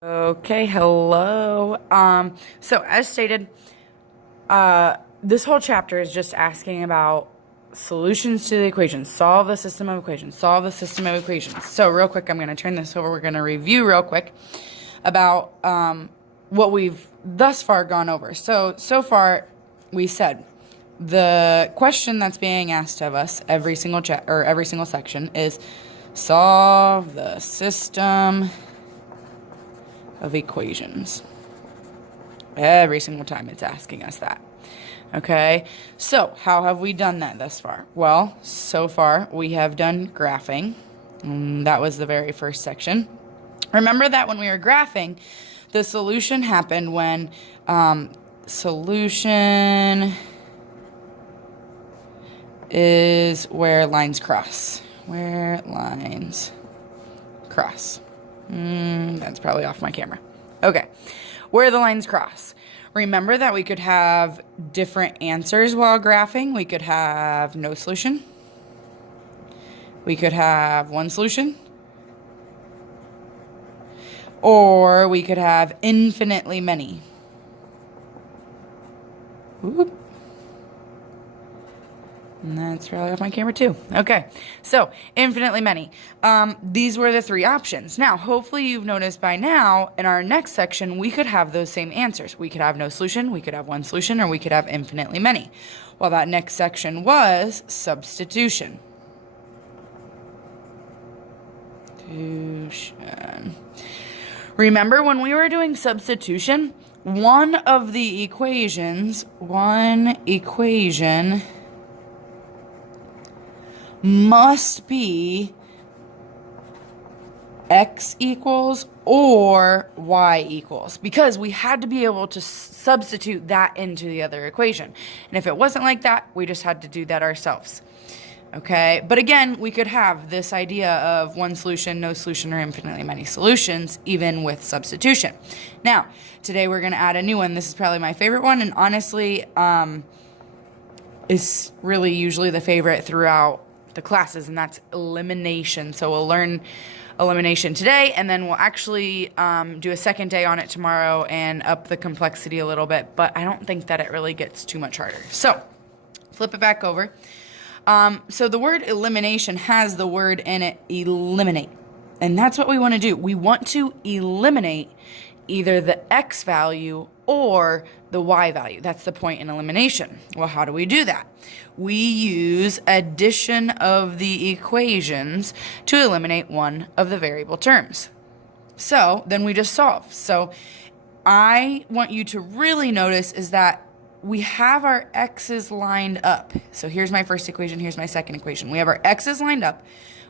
Okay, hello. So as stated, this whole chapter is just asking about solutions to the equations. Solve the system of equations. Solve the system of equations. So real quick, I'm going to turn this over. We're going to review real quick about what we've thus far gone over. So far, we said the question that's being asked of us every single every single section is solve the system of equations. Every single time it's asking us that. Okay, so how have we done that thus far? Well, so far we have done graphing. That was the very first section. Remember that when we were graphing, the solution happened when solution is where lines cross. Where lines cross. That's probably off my camera. Okay, where the lines cross. Remember that we could have different answers while graphing. We could have no solution. We could have one solution. Or we could have infinitely many. Whoop. And that's probably off my camera too. Okay, so infinitely many. These were the three options. Now, hopefully you've noticed by now, in our next section, we could have those same answers. We could have no solution, we could have one solution, or we could have infinitely many. Well, that next section was substitution. Remember when we were doing substitution, one equation must be x equals or y equals, because we had to be able to substitute that into the other equation. And if it wasn't like that, we just had to do that ourselves. Okay, but again, we could have this idea of one solution, no solution, or infinitely many solutions, even with substitution. Now, today we're going to add a new one. This is probably my favorite one, and honestly, is really usually the favorite throughout the classes, and that's elimination. So we'll learn elimination today, and then we'll actually do a second day on it tomorrow and up the complexity a little bit, but I don't think that it really gets too much harder. So flip it back over. So the word elimination has the word in it, eliminate, and that's what we want to do. We want to eliminate either the x value or the y value. That's the point in elimination. Well, how do we do that? We use addition of the equations to eliminate one of the variable terms. So then we just solve. So I want you to really notice is that we have our x's lined up. So here's my first equation, here's my second equation. We have our x's lined up.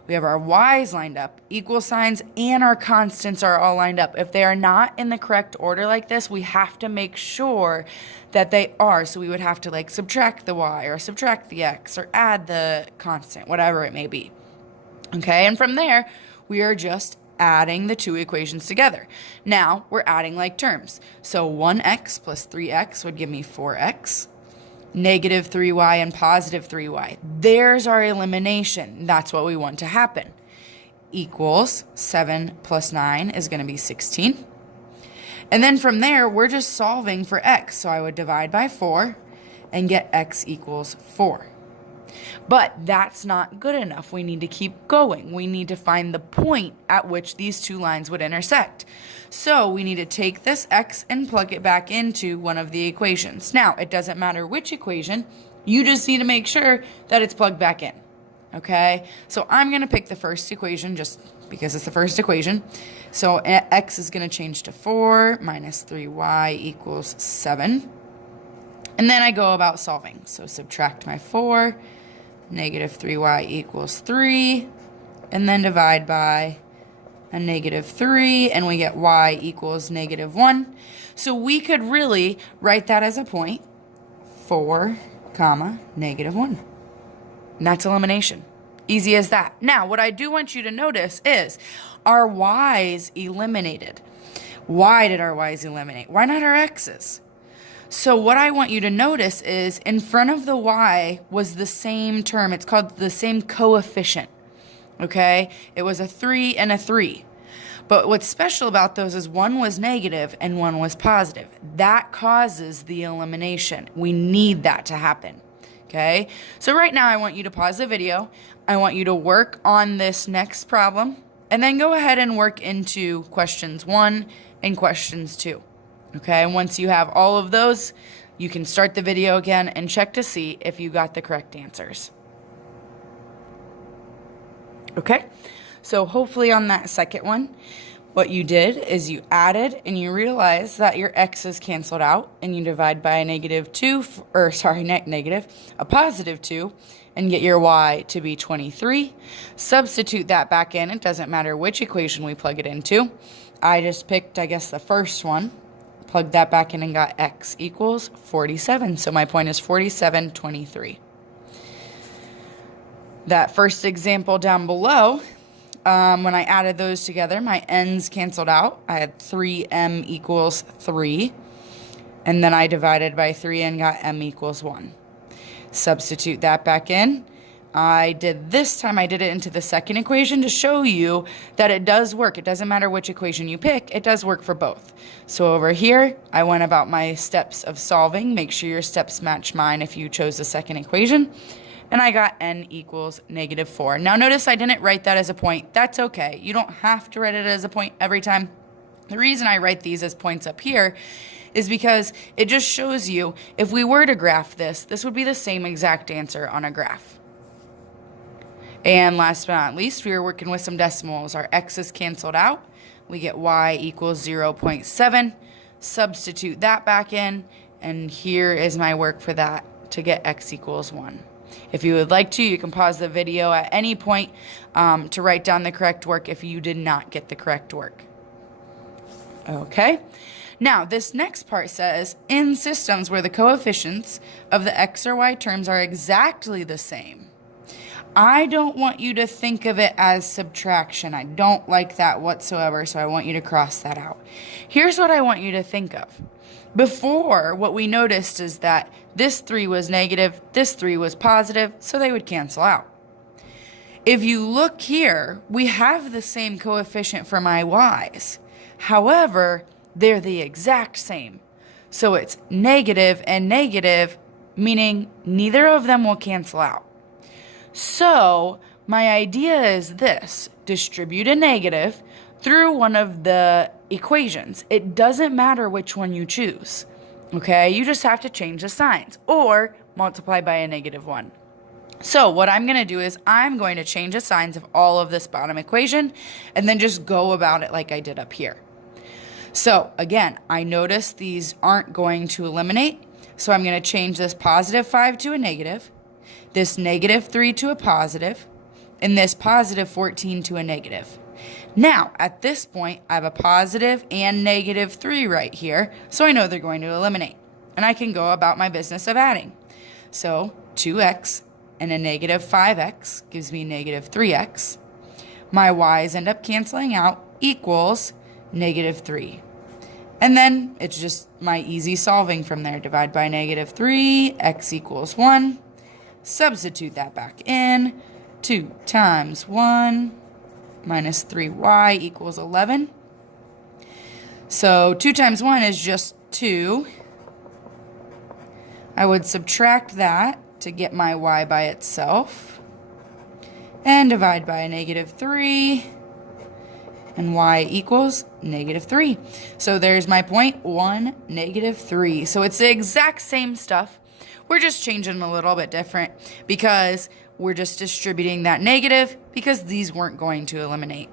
We have our y's lined up, equal signs, and our constants are all lined up. If they are not in the correct order like this, we have to make sure that they are. So we would have to like subtract the y or subtract the x or add the constant, whatever it may be. Okay, and from there, we are just adding the two equations together. Now, we're adding like terms. So 1x plus 3x would give me 4x. Negative 3y and positive 3y. There's our elimination. That's what we want to happen. Equals 7 plus 9 is going to be 16. And then from there, we're just solving for x. So I would divide by 4 and get x equals 4. But that's not good enough. We need to keep going. We need to find the point at which these two lines would intersect. So we need to take this x and plug it back into one of the equations. Now, it doesn't matter which equation. You just need to make sure that it's plugged back in. Okay? So I'm going to pick the first equation just because it's the first equation. So x is going to change to 4 minus 3y equals 7. And then I go about solving. So subtract my 4. Negative 3y equals 3, and then divide by a negative 3, and we get y equals negative 1. So we could really write that as a point, 4, comma, negative 1. And that's elimination. Easy as that. Now, what I do want you to notice is, our y's eliminated. Why did our y's eliminate? Why not our x's? So what I want you to notice is in front of the y was the same term. It's called the same coefficient, okay? It was a 3 and a 3. But what's special about those is one was negative and one was positive. That causes the elimination. We need that to happen. Okay? So right now I want you to pause the video. I want you to work on this next problem and then go ahead and work into questions 1 and questions 2. Okay? Once you have all of those, you can start the video again and check to see if you got the correct answers. Okay? So hopefully on that second one, what you did is you added and you realize that your x's canceled out and you divide by a negative 2, a positive 2, and get your y to be 23. Substitute that back in. It doesn't matter which equation we plug it into. I just picked, the first one, plugged that back in and got x equals 47. So my point is 47/23. That first example down below, when I added those together, my n's canceled out. I had 3m equals 3. And then I divided by 3 and got m equals 1. Substitute that back in. I did it into the second equation to show you that it does work. It doesn't matter which equation you pick. It does work for both. So over here, I went about my steps of solving. Make sure your steps match mine if you chose the second equation. And I got n equals -4. Now notice I didn't write that as a point. That's okay. You don't have to write it as a point every time. The reason I write these as points up here is because it just shows you if we were to graph this, this would be the same exact answer on a graph. And last but not least, we were working with some decimals. Our x's canceled out. We get y equals 0.7. Substitute that back in. And here is my work for that to get x equals 1. If you would like to, you can pause the video at any point to write down the correct work if you did not get the correct work. Okay. Now, this next part says, in systems where the coefficients of the x or y terms are exactly the same, I don't want you to think of it as subtraction. I don't like that whatsoever, so I want you to cross that out. Here's what I want you to think of. Before, what we noticed is that this 3 was negative, this 3 was positive, so they would cancel out. If you look here, we have the same coefficient for my y's. However, they're the exact same. So it's negative and negative, meaning neither of them will cancel out. So my idea is this: distribute a negative through one of the equations. It doesn't matter which one you choose. Okay, you just have to change the signs or multiply by a -1. So what I'm going to do is I'm going to change the signs of all of this bottom equation and then just go about it like I did up here. So again, I notice these aren't going to eliminate. So I'm going to change this +5 to a negative, this -3 to a positive, and this +14 to a negative. Now, at this point, I have a positive and -3 right here, so I know they're going to eliminate. And I can go about my business of adding. So 2x and a -5x gives me -3x. My y's end up canceling out, equals -3. And then it's just my easy solving from there. Divide by -3, x equals 1. Substitute that back in. 2 times 1 minus 3y equals 11. So 2 times 1 is just 2. I would subtract that to get my y by itself. And divide by a -3. And y equals -3. So there's my point, 1, -3. So it's the exact same stuff. We're just changing a little bit different because we're just distributing that negative because these weren't going to eliminate.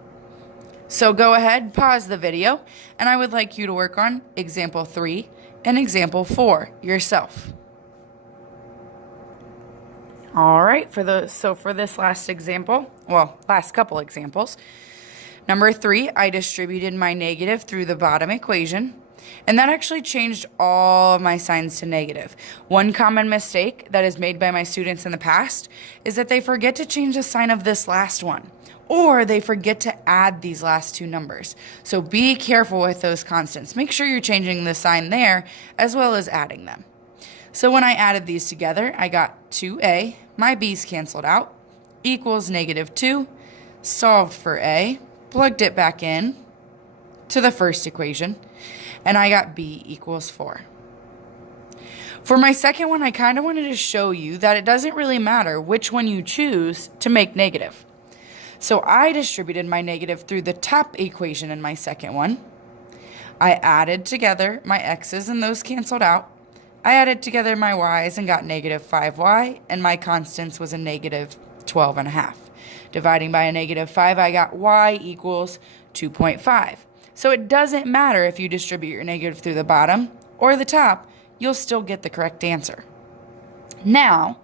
So go ahead, pause the video, and I would like you to work on example 3 and example 4 yourself. All right, for this last example, last couple examples, number 3, I distributed my negative through the bottom equation, and that actually changed all of my signs to negative. One common mistake that is made by my students in the past is that they forget to change the sign of this last one, or they forget to add these last two numbers. So be careful with those constants. Make sure you're changing the sign there as well as adding them. So when I added these together, I got 2a, my b's canceled out, equals -2, solved for a, plugged it back in, to the first equation, and I got b equals 4. For my second one, I kind of wanted to show you that it doesn't really matter which one you choose to make negative. So I distributed my negative through the top equation in my second one. I added together my x's and those canceled out. I added together my y's and got negative 5y, and my constants was a negative 12.5. Dividing by a negative 5, I got y equals 2.5. So it doesn't matter if you distribute your negative through the bottom or the top, you'll still get the correct answer. Now,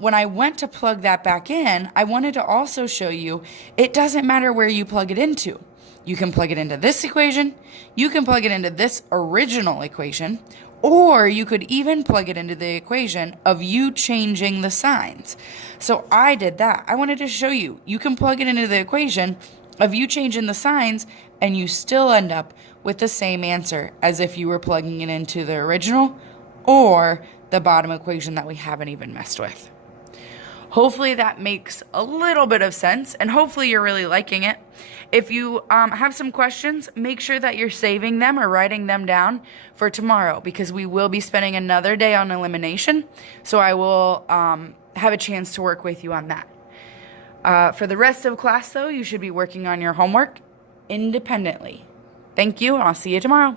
when I went to plug that back in, I wanted to also show you it doesn't matter where you plug it into. You can plug it into this equation, you can plug it into this original equation, or you could even plug it into the equation of you changing the signs. So I did that. I wanted to show you, you can plug it into the equation of you changing the signs, and you still end up with the same answer as if you were plugging it into the original or the bottom equation that we haven't even messed with. Hopefully that makes a little bit of sense, and hopefully you're really liking it. If you have some questions, make sure that you're saving them or writing them down for tomorrow, because we will be spending another day on elimination, so I will have a chance to work with you on that. For the rest of class, though, you should be working on your homework independently. Thank you, and I'll see you tomorrow.